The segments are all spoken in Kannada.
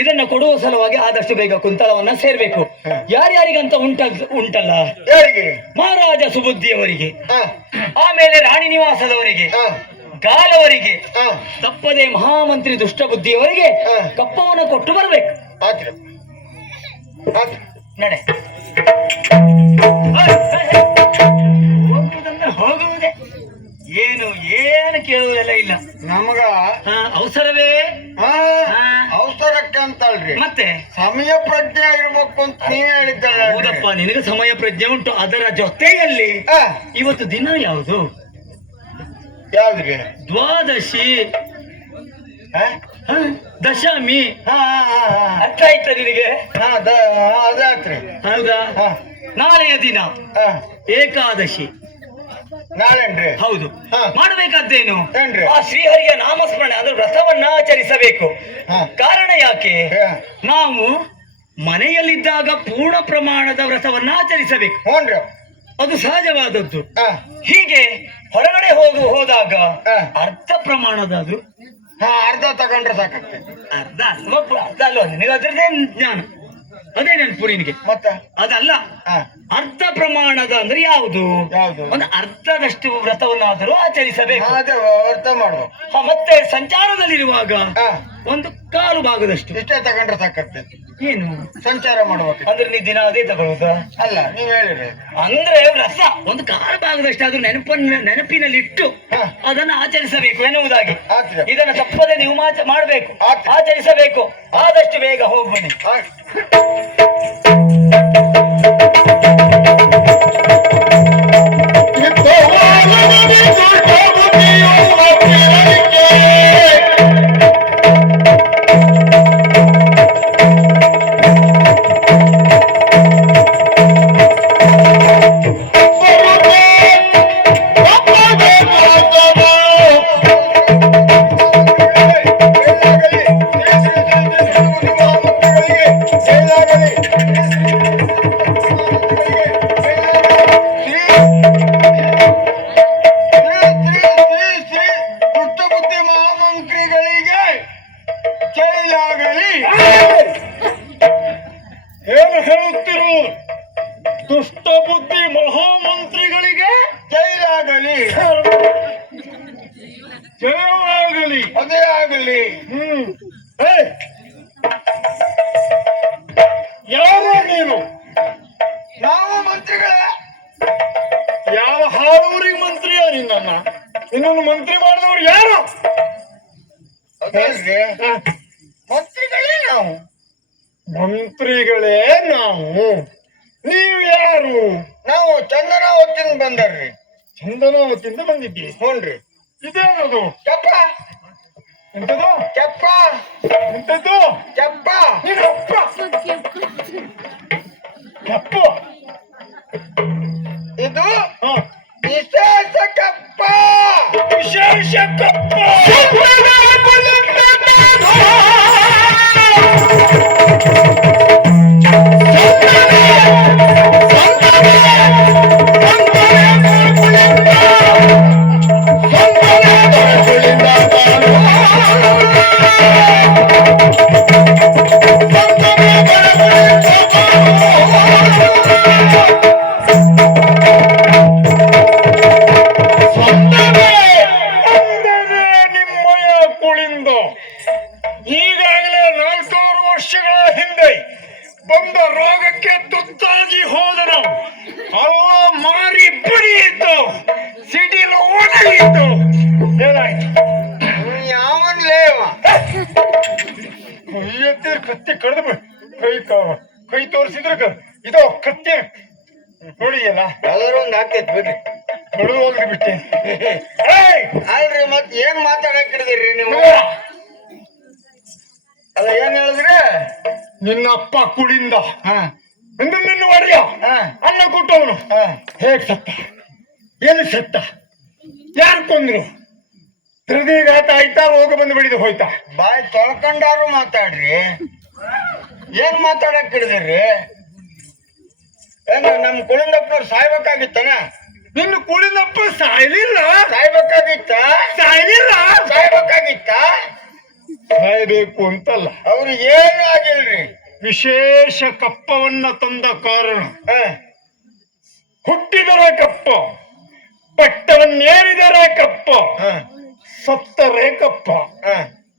ಇದನ್ನ ಕೊಡುವ ಸಲುವಾಗಿ ಆದಷ್ಟು ಬೇಗ ಕುಂತಳವನ್ನ ಸೇರ್ಬೇಕು. ಯಾರ್ಯಾರಿಗಂತ ಉಂಟಲ್ಲ, ಯಾರಿಗೆ? ಮಹಾರಾಜ ಸುಬುದ್ಧಿಯವರಿಗೆ, ಆಮೇಲೆ ರಾಣಿ ನಿವಾಸದವರಿಗೆ, ಗಾಲವರಿಗೆ, ತಪ್ಪದೆ ಮಹಾಮಂತ್ರಿ ದುಷ್ಟಬುದ್ಧಿಯವರಿಗೆ ಕಪ್ಪವನ್ನು ಕೊಟ್ಟು ಬರಬೇಕು. ನಡೆ ಹೋಗುವುದೇ, ಏನು ಏನು ಕೇಳುವುದೆಲ್ಲ ಇಲ್ಲ ನಮಗ. ಅವಸರವೇ ಅವಸರಕ್ಕೆ ಅಂತಲ್ರಿ, ಮತ್ತೆ ಸಮಯ ಪ್ರಜ್ಞೆ ಇರ್ಬೇಕು ಅಂತ ನೀವ್ ಹೇಳಿದ್ದಲ್ಲ. ಹೌದಪ್ಪ, ನಿನಗೆ ಸಮಯ ಪ್ರಜ್ಞೆ ಉಂಟು. ಅದರ ಜೊತೆಯಲ್ಲಿ ಇವತ್ತು ದಿನ ಯಾವುದು? ಯಾವ್ದ್ರಿ? ದ್ವಾದಶಿ, ದಶಮಿ. ಅರ್ಥ ಆಯ್ತಾ ನಿನಗೆ? ಅದಾತ್ರಿ. ಹೌದಾ? ನಾಳೆಯ ದಿನ ಏಕಾದಶಿ. ನಾಳೆನ್ರಿ? ಹೌದು. ಮಾಡಬೇಕಾದ್ದೇನು? ಏನ್ರಿ? ಆ ಶ್ರೀಹರಿಯ ನಾಮಸ್ಮರಣೆ ಅಂದ್ರೆ ವ್ರತವನ್ನ ಆಚರಿಸಬೇಕು. ಕಾರಣ ಯಾಕೆ? ನಾವು ಮನೆಯಲ್ಲಿದ್ದಾಗ ಪೂರ್ಣ ಪ್ರಮಾಣದ ವ್ರತವನ್ನ ಆಚರಿಸಬೇಕು. ಹ್ಞೂನ್ರಿ, ಅದು ಸಹಜವಾದದ್ದು. ಹೀಗೆ ಹೊರಗಡೆ ಹೋದಾಗ ಅರ್ಧ ಪ್ರಮಾಣದ, ಅದು ಅರ್ಧ ತಗೊಂಡ್ರೆ ಸಾಕಾಗ್ತದೆ. ಅರ್ಧ ಅಲ್ವಾ? ಅರ್ಧ ಅಲ್ವಾ? ನಿನಗೆ ಅದ್ರದ್ದೇ ಜ್ಞಾನ, ಅದೇ ನೆನಪು ನಿನಗೆ. ಮತ್ತೆ ಅದಲ್ಲ, ಅರ್ಧ ಪ್ರಮಾಣದ ಅಂದ್ರೆ ಯಾವುದು? ಒಂದು ಅರ್ಧದಷ್ಟು ವ್ರತವನ್ನಾದರೂ ಆಚರಿಸಬೇಕು. ಅರ್ಥ ಮಾಡುವ. ಮತ್ತೆ ಸಂಚಾರದಲ್ಲಿರುವಾಗ ಒಂದು ಕಾಲು ಭಾಗದಷ್ಟು ಇಷ್ಟೇ ತಗೊಂಡ್ರೆ ಸಾಕಾಗ್ತದೆ. ಏನು ಸಂಚಾರ ಮಾಡ್ಬೇಕು ಅಂದ್ರೆ ನೀ ದಿನ ಅದೇ ತಗೊಳ್ಳುದಾ? ಅಲ್ಲ, ನೀವ್ ಹೇಳಿರಿ. ಅಂದ್ರೆ ವ್ರತ ಒಂದು ಕಾಲು ಭಾಗದಷ್ಟು ಆದ್ರೂ ನೆನಪಿನಲ್ಲಿಟ್ಟು ಅದನ್ನು ಆಚರಿಸಬೇಕು ಎನ್ನುವುದಾಗಿ. ಇದನ್ನ ತಪ್ಪದೆ ನೀವು ಮಾಡಬೇಕು, ಆಚರಿಸಬೇಕು. ಆದಷ್ಟು ಬೇಗ ಹೋಗಿ ಬನ್ನಿ. ಏನು ಹೇಳುತ್ತಿರು? ದುಷ್ಟ ಬುದ್ಧಿ ಮಹಾಮಂತ್ರಿಗಳಿಗೆ ಜೈಲಾಗಲಿ, ಜಯವಾಗಲಿ, ಅದೇ ಆಗಲಿ. ಯಾರು ನೀನು? ನಾವು ಮಂತ್ರಿಗಳ. ಯಾವ ಹಾಡೂರಿಗೆ ಮಂತ್ರಿಯ ನಿನ್ನನ್ನ? ನಿನ್ನನ್ನು ಮಂತ್ರಿ ಮಾಡಿದವರು ಯಾರು? ಮಂತ್ರಿಗಳೇ ನಾವು. ಮಂತ್ರಿಗಳೇ ನಾವು. ನೀವು ಯಾರು? ನಾವು ಚಂದನಾವತಿಯಿಂದ ಬಂದರ್ರಿ. ಚಂದನಾವತಿಯಿಂದ ಬಂದಿದ್ದೀವಿ. ಹ್ಞೂನ್ರಿ. ಇದೇನದು? ಕೆಪ್ಪ. ಎಂತದು? ಕೆಪ್ಪ. ಎಂತದ್ದು? ಕೆಪ್ಪ. ನೀನಪ್ಪ ಕೆಪ್ಪ. ಇದು ವಿಶೇಷ ಕೆಪ್ಪ. ವಿಶೇಷ ಕೆಪ್ಪ. ಈಗಾಗಲೇ 4 ವರ್ಷಗಳ ಹಿಂದೆ ಬಂದ ರೋಗಕ್ಕೆ ತುತ್ತಾಗಿ ಹೋದನು. ಅಲ್ಲ ಮಾರಿ ಬಡಿಯಿತ್ತು, ಸಿಡಿಲು ಒಣಗಿತ್ತು. ಏನಾಯ್ತು? ಯಾವನ್ಲೇವ ಕತ್ತಿ ಕಡ್ದು ಕೈ ತೋರಿಸಿದ್ರೆ ಇದು ಕತ್ತಿ ನೋಡಿಯಲ್ಲ, ಎಲ್ಲರೂ ಒಂದು ಹಾಕೈತಿ ಬಿಡ್ರಿ. ಕಡ್ದು ಹೋಗ್ರಿ ಬಿಟ್ಟೆ. ಅಲ್ರಿ ಮತ್ ಏನ್ ಮಾತಾಡಕ್ ಹಿಡಿದಿರಿ ನೀವು? ಅಲ್ಲ ಏನ್ ಹೇಳಿದ್ರೆ, ನಿನ್ನ ಅಪ್ಪ ಕುಳಿಂದ ನಿನ್ನ ಒಡೆಯ ಅನ್ನ ಕೊಟ್ಟವನು ಹೇಗ್ ಸತ್ತ? ಎಲ್ಲಿ ಸತ್ತ? ಯಾರು ಕೊಂದ್ರು? ಹೃದಯಘಾತ ಆಯ್ತಾ? ರೋಗ ಬಂದು ಬಿಡಿದು ಹೋಯ್ತಾ? ಬಾಯ್ ತೊಳ್ಕೊಂಡಾರು ಮಾತಾಡ್ರಿ. ಏನ್ ಮಾತಾಡಕ್ ಹಿಡಿದಿರಿ? ನಮ್ ಕುಳಿಂದಪ್ಪನವ್ರು ಸಾಯ್ಬೇಕಾಗಿತ್ತನ? ನಿನ್ನ ಕುಳಿಂದಪ್ಪ ಸಾಯ್ಲಿಲ್ಲ. ಸಾಯ್ಬೇಕಾಗಿತ್ತ? ಸಾಯ್ಲಿಲ್ಲ. ಸಾಯ್ಬೇಕಾಗಿತ್ತ? ಸಾಯ್ಬೇಕು ಅಂತಲ್ಲ, ಅವ್ರಿಗೆ ಏನು ಆಗಿಲ್ರಿ. ವಿಶೇಷ ಕಪ್ಪವನ್ನ ತಂದ ಕಾರಣ ಹುಟ್ಟಿದರೆ ಕಪ್ಪ, ಪಟ್ಟವನ್ನೇರಿದರೆ ಕಪ್ಪ, ಸತ್ತರೆ ಕಪ್ಪ.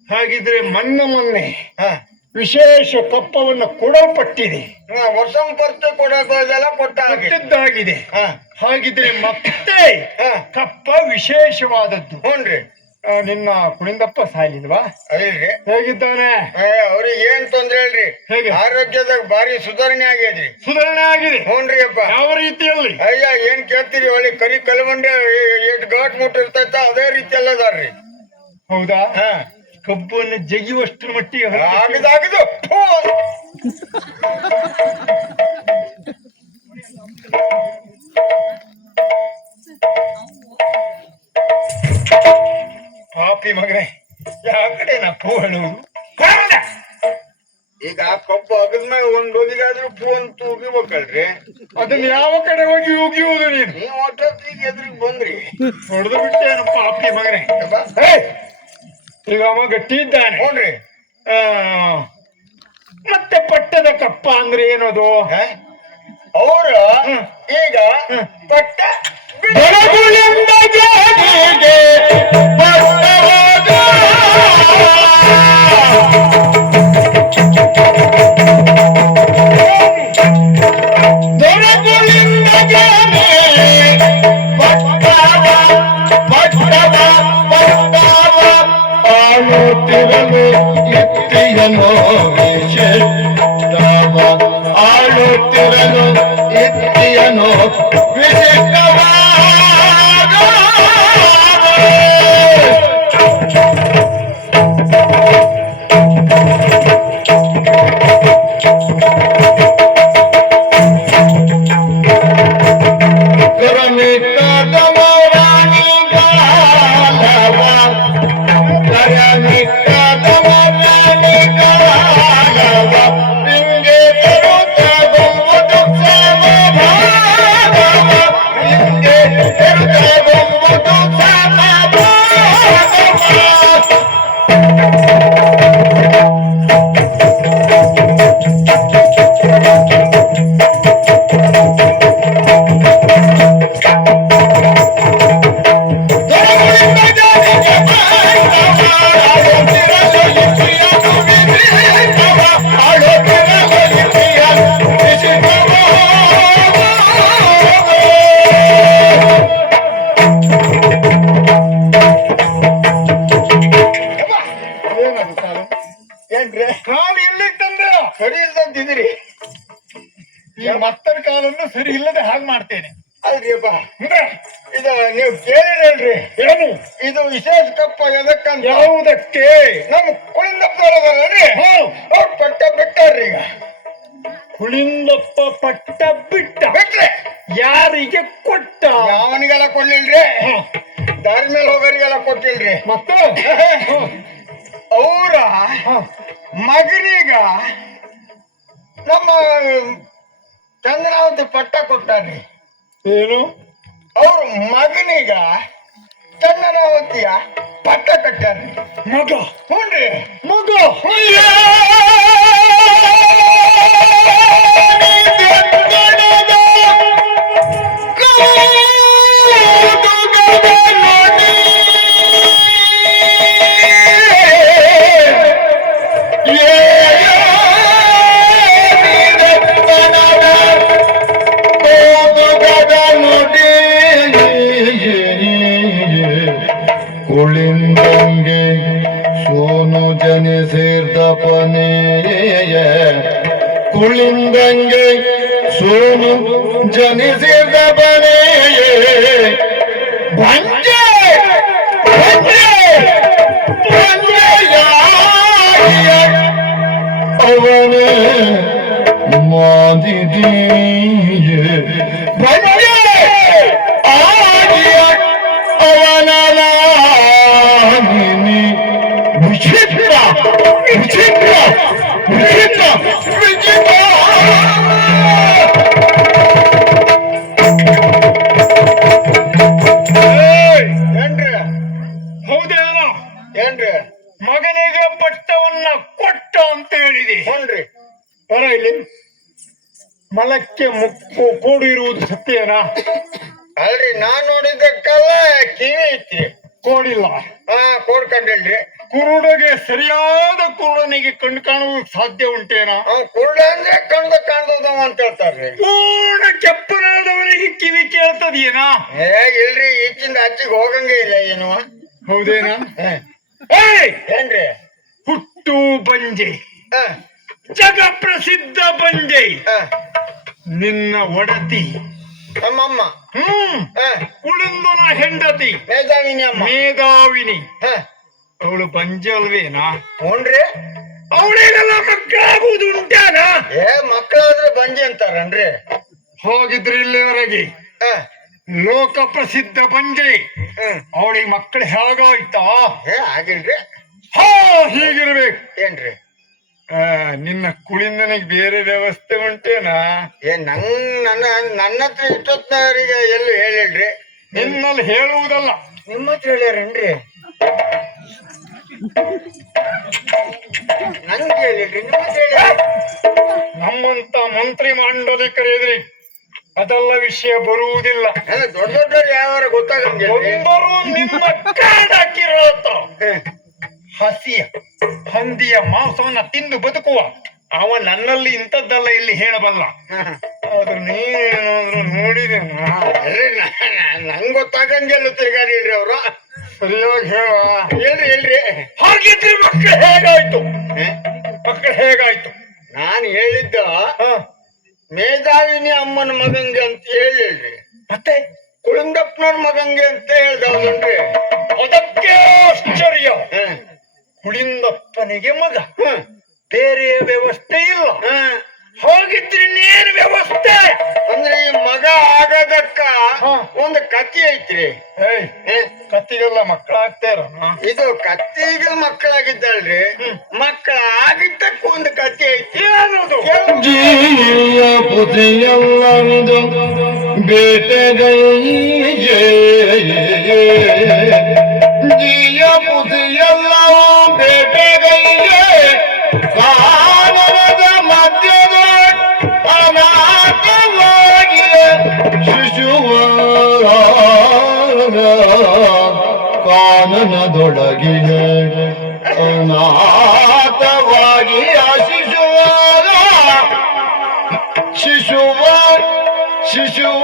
ಹಾಗಿದ್ರೆ ಮೊನ್ನೆ ವಿಶೇಷ ಕಪ್ಪವನ್ನು ಕೊಡಲ್ಪಟ್ಟಿದೆ. ವರ್ಷಂಪರ್ತಿ ಕೊಡೋದೆಲ್ಲ ಕೊಟ್ಟಿದ್ದಾಗಿದೆ. ಹಾಗಿದ್ರೆ ಮತ್ತೆ ಕಪ್ಪ ವಿಶೇಷವಾದದ್ದು. ಹ್ಞೂನ್ರಿ. ನಿನ್ನ ಕುಳಿಂದಪ್ಪ ಸಾಯ್ಲಿಲ್ವಾ? ಇಲ್ರಿ. ಹೇಗಿದ್ದಾನೆ? ಅವ್ರಿಗೆ ಏನ್ ತೊಂದ್ರೆ ಇಲ್ರಿ. ಹೇಗೆ? ಆರೋಗ್ಯದಾಗ ಭಾರಿ ಸುಧಾರಣೆ ಆಗ್ಯದ್ರಿ. ಸುಧಾರಣೆ ಆಗಿದೆ? ಹ್ಞೂನ್ರಿ ಅಪ್ಪ. ಯಾವ ರೀತಿಯಲ್ಲಿ? ಅಯ್ಯ ಏನ್ ಕೇಳ್ತೀರಿ, ಒಳ್ಳೆ ಕರಿ ಕಲ್ಮಂಡೆ ಎಷ್ಟ್ ಘಾಟ್ ಮುಟ್ಟು ಇರ್ತೈತ ಅದೇ ರೀತಿ ಅಲ್ಲದಾರ್ರಿ. ಹೌದಾ? ಕಬ್ಬನ್ನು ಜಗಿಯುವಷ್ಟರ ಮಟ್ಟಿಗೆ ಆಗದಾಗದು. ಪಾಪಿ ಮಗನೇ, ಯಾವ ಕಡೆ ನಾ ಪೂ ಹೇಳುವುದು? ಈಗ ಕಬ್ಬು ಅಗದ್ಮ್ಯಾಗ ಒಂದ್ ಹೋಗಿಗಾದ್ರೂ ಪೂ ಅಂತ ಉಗಿಬೇಕಲ್ರಿ. ಅದನ್ನ ಯಾವ ಕಡೆ ಹೋಗಿ ಉಗಿಯುವುದು ನೀನು? ನೀವು ಒಟ್ಟೊತ್ತಿಗೆ ಎದುರಿಗೆ ಬಂದ್ರಿ, ಹೊಡೆದು ಬಿಟ್ಟೇನು ಪಾಪಿ ಮಗನೇ? ಈಗ ಅವ ಗಟ್ಟಿ ಇದ್ದಾನೆ. ಹ್ಞೂನ್ರಿ. ಮತ್ತೆ ಪಟ್ಟದ ಕಪ್ಪ ಅಂದ್ರೆ ಏನದು? ಅವ್ರ ಈಗ ಪಟ್ಟ ಆಳುತ್ತಿರಲು ಇತ್ತಿಯನು ವಿಶೇಷವಾದ ಕಾಲು ಎಲ್ಲಿಗೆ ತಂದೆ? ಸರಿ ಇಲ್ದಂತಿದ್ರಿ. ಈ ಮತ್ತದ ಕಾಲನ್ನು ಸರಿ ಇಲ್ಲದೆ ಹಾಗೆ ಮಾಡ್ತೇನೆ. ಅಲ್ರಿ ಅಪ್ಪ, ಇದು ನೀವು ಕೇಳಿರಲ್ರಿ ಏನು ಇದು ವಿಶೇಷ ಕಪ್ಪ ಎದಕ್ಕಂತ? ಯಾವುದಕ್ಕೆ? ನಮ್ ಕುಳಿಂದಪ್ಪರವ್ರಿ ಅವ್ರು ಪಟ್ಟ ಬಿಟ್ಟಾರ್ರಿ. ಈಗ ಕುಳಿಂದಪ್ಪ ಪಟ್ಟ ಬಿಟ್ರೆ ಯಾರಿಗೆ ಕೊಟ್ಟ? ಯಾವನಿಗೆಲ್ಲ ಕೊಡ್ಲಿಲ್ರಿ, ದಾರಿ ಮೇಲೆ ಹೋಗೋರಿಗೆಲ್ಲ ಕೊಟ್ಟಿಲ್ರಿ. ಮತ್ತೆ ಅವ್ರ ಮಗನೀಗ ನಮ್ಮ ಚಂದ್ರಾವತಿ ಪಟ್ಟ ಕೊಟ್ಟಾರ್ರಿ. ಏನು? ಅವ್ರ ಮಗನೀಗ ಚಂದ್ರಾವತಿಯ ಪಟ್ಟ ಕಟ್ಟಾರ್ರಿ. ಮಗ? ಹ್ಞೂನ್ರಿ ಮಗ. ಕುಳಿಂದಂಗೆ ಸೋನು ಜನಿಸಿರ್ದಪನೇ, ಕುಳಿಂದಂಗೆ ಸೋನು ಜನಿಸಿರ್ದಪನೇ, ಭಂಜೆ ಅವನೇ ಮಾದಿದೀಯೇ, ಭಂಜೆ ಅವನಲ ವಿಚಿತ್ರ ವಿಚಿತ್ರ ವಿಚಿತ್ರ ವಿಚಿತ್ರ. ಏನ್ರಿ? ಹೌದೇನೋ? ಏನ್ರಿ? ಮಗನಿಗೆ ಹೇಳಿದೆ. ಹುನ್ರಿ. ಬರ ಇಲ್ಲಿ. ಮಲಕ್ಕೆ ಮುಕ್ಕು ಕೂಡು ಇರುವುದು ಸತ್ಯನಾ? ಅಲ್ರಿ ನಾನ್ ನೋಡಿದ್ದಕ್ಕಲ್ಲ ಕಿವಿ ಐತ್ರಿ. ಕೋಡಿಲ್ಲ. ಕೋಡ್ಕಂಡಿಲ್ರಿ. ಕುರುಡಗೆ ಸರಿಯಾದ ಕುರುಡನಿಗೆ ಕಣ್ಣು ಕಾಣುವುದು ಸಾಧ್ಯ ಉಂಟೇನಾ? ಕುರುಡ ಅಂದ್ರೆ ಕಣ್ದ ಕಾಣ್ದವ ಅಂತ ಹೇಳ್ತಾರ್ರಿ. ಪೂರ್ಣ ಕೆಪ್ಪನಾದವನಿಗೆ ಕಿವಿ ಕೇಳ್ತದೇನಾ? ಇಲ್ರಿ, ಈಚಿಂದ ಆಚಿಗೆ ಹೋಗಂಗೆ ಇಲ್ಲ ಏನು. ಹೌದೇನಾ? ಏನ್ರಿ? ಹುಟ್ಟು ಬಂಜೆ, ಹ, ಜಗ ಪ್ರಸಿದ್ಧ ಬಂಜೆ, ಹ. ನಿನ್ನ ಒಡತಿ ನಮ್ಮಮ್ಮ ಕುಳಿಂದನ ಹೆಂಡತಿ ಮೇಧಾವಿನಿ ಅಮ್ಮ. ಮೇಧಾವಿನಿ ಹ, ಅವಳು ಬಂಜೆ ಅಲ್ವೇನಾ? ಹುನ್ರಿ. ಅವಳಿಗೆಲ್ಲ ಮಕ್ಕಳಾಗುವುದು ಉಂಟೇನಾ? ಮಕ್ಕಳಾದ್ರೆ ಬಂಜಿ ಅಂತಾರನ್ರಿ. ಹೋಗಿದ್ರಿ ಇಲ್ಲಿವರೆಗೆ ಹ, ಲೋಕ ಪ್ರಸಿದ್ಧ ಬಂಜೆ. ಹ್ಮ್. ಅವಳಿಗೆ ಮಕ್ಕಳು ಹೇಗಾಯ್ತಾ? ಆಗಿಲ್ರಿ. ಹೀಗಿರ್ಬೇಕು. ಏನ್ರಿ? ನಿನ್ನ ಕುಳಿಂದನಿಗೆ ಬೇರೆ ವ್ಯವಸ್ಥೆ ಉಂಟೇನಾ? ನನ್ನ ಹತ್ರ ಇಷ್ಟೊತ್ತಿನವರಿಗೆ ಎಲ್ಲೂ ಹೇಳಿಲ್ರಿ. ನಿನ್ನಲ್ಲಿ ಹೇಳುವುದಲ್ಲ, ನಿಮ್ಮ ಹತ್ರ ಹೇಳ್ಯಾರೇನ್ರಿ? ನಂಗೆ ಹೇಳಿಲ್ರಿ, ನಿಮ್ಮ ಹತ್ರ ಹೇಳ್ಯಾರ. ನಮ್ಮಂತ ಮಂತ್ರಿ ಮಂಡಲಿಕರಿದ್ರಿ ಅದೆಲ್ಲ ವಿಷಯ ಬರುವುದಿಲ್ಲ. ದೊಡ್ಡ ದೊಡ್ಡವ್ರು ಯಾವಾರ ಗೊತ್ತಾಗಂಗಿಲ್ಲ. ಒಂದರು ನಿಮ್ಮ ಕಾಡಾಕಿರತ್ತ ಹಸಿಯ ಹಂದಿಯ ಮಾಂಸವನ್ನ ತಿಂದು ಬದುಕುವ ಅವ ನನ್ನಲ್ಲಿ ಇಂಥದ್ದೆಲ್ಲ ಇಲ್ಲಿ ಹೇಳಬಲ್ಲ. ಆದ್ರೆ ನೀನೇನಾದ್ರೂ ನೋಡಿದೇನಾ? ನಂಗೆ ಗೊತ್ತಾಗಂಗಿಲ್ಲ ತಿರ್ಗಾಡಿಲ್ರಿ ಅವ್ರು. ಸರಿಯಾಗಿ ಹೇಳ. ಹೇಳ್ರಿ. ಹಾಗಿದ್ರೆ ಮಕ್ಕಳು ಹೇಗಾಯ್ತು? ಮಕ್ಕಳು ಹೇಗಾಯ್ತು? ನಾನು ಹೇಳಿದ್ದ ಮೇಧಾವಿನಿ ಅಮ್ಮನ ಮಗಂಗೆ ಅಂತ ಹೇಳಿಲ್ರಿ. ಮತ್ತೆ ಕುಳಿಂದಪ್ಪನವ್ರ ಮಗಂಗೆ ಅಂತ ಹೇಳ್ದವನ್ರಿ. ಅದಕ್ಕೆ ಆಶ್ಚರ್ಯ. ಕುಳಿಂದಪ್ಪನಿಗೆ ಮಗ, ಬೇರೆ ವ್ಯವಸ್ಥೆ ಇಲ್ಲ. ಹೋಗಿದ್ರೆ ನೀನ್ ವ್ಯವಸ್ಥೆ ಅಂದ್ರೆ ಈ ಮಗ ಆಗದಕ್ಕ ಒಂದು ಕತ್ತಿ ಐತ್ರಿ. ಕತ್ತಿಗೆಲ್ಲ ಮಕ್ಕಳಾಗ್ತಾರ. ಇದು ಕತ್ತಿಗೆ ಮಕ್ಕಳಾಗಿದ್ದಲ್ರಿ, ಮಕ್ಕಳ ಆಗಿದ್ದಕ್ಕ ಒಂದು ಕತ್ತಿ ಐತಿ. ಏನದು? ಜಿಯ ಪುತಿಯಲ್ಲದು ಬೇಟೆಗೈಯೇ, ಜಿಯ ಪುತಿಯಲ್ಲ ಬೇಟೆಗೈಯೇ, ಕಾನನದ ಮಧ್ಯದ ಅನಾಥವಾಗಿಯ ಶಿಶುವ, ಕಾನನದೊಳಗಿಯ ಅನಾಥವಾಗಿಯ ಶಿಶುವ, ಶಿಶುವ